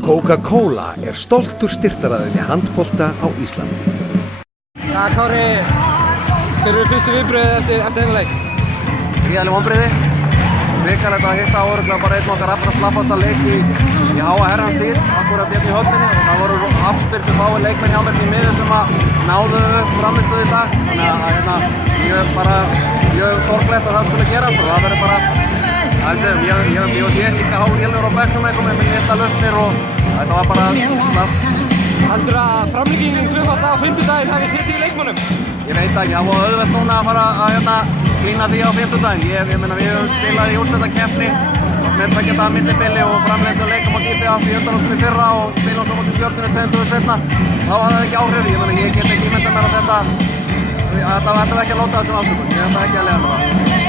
Coca-Cola stoltur styrktaraðili handbolta á Íslandi. Ja, Kári, hver eru fyrstu viðbrögð eftir þennan leik? Gríðarleg vonbrigði. Hrikalegt að hitta örugglega bara einn okkar allra slappasta leik í háa herrans stíl, akkúrat hérna í horninu. Það voru afspyrntu fáir leikmenn hjá mér því miður sem að náðu upp frammistöðu í dag. Þannig að mjög sorglegt að það skulle gerast og það verður bara ég og þér líka hálfélur á bekknum með nýsta lausnir og þetta var bara slappt. Heldurðu að framlengingin tvöfalt á fimmtudaginn hafi setið í leikmönnum? Ég veit ekki, það var auðvelt núna að fara að klína því á fimmtudaginn. Ég meina við höfum spilað í úrslitakeppni með að geta millibili og framlengt og leikum á GPA í undanúrslitum fyrra og spilum svo móti Stjörnunni 2 dögum seinna. Þá hafði það ekki áhrif. Ég get ekki ímyndað mér að þetta ætlaði ekki að láta þessum ásökun. Ég ætlaði ekki að leiða það.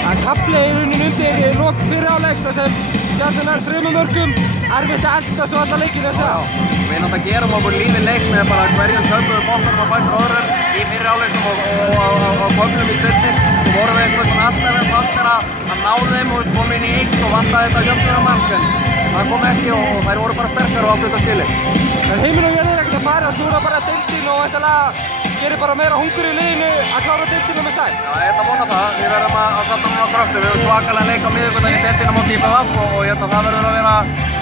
Það kafli í rauninni undir lok fyrri hálfleiks þar sem Stjarnan nær 3 mörkum, erfitt að elda svo alla leikinn eftir það. Við náttúrulega gerum okkur lífið leik með bara hverjum töpuðum boltanum á fætur öðrum í fyrri hálfleiknum og á köflum í seinni. Svo vorum við eitthvað svona alltaf fastir að ná þeim og komum inn í 1 og vantaði þetta jöfnunarmark en það kom ekki og þær voru bara sterkar og áttu þetta skilið. En heiminn og jörðin ekkert að færast, þú er bara deildin og væntanlega gerir bara meira hungur í liðinu að klára deildina með stæl. Já, ég ætla að vona það. Við verðum að safna núna á krafti. Við höfum svakalega leik á miðvikudag í deildina móti IBVF og það verður að vera,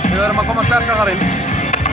við verðum að koma sterkar þar inn.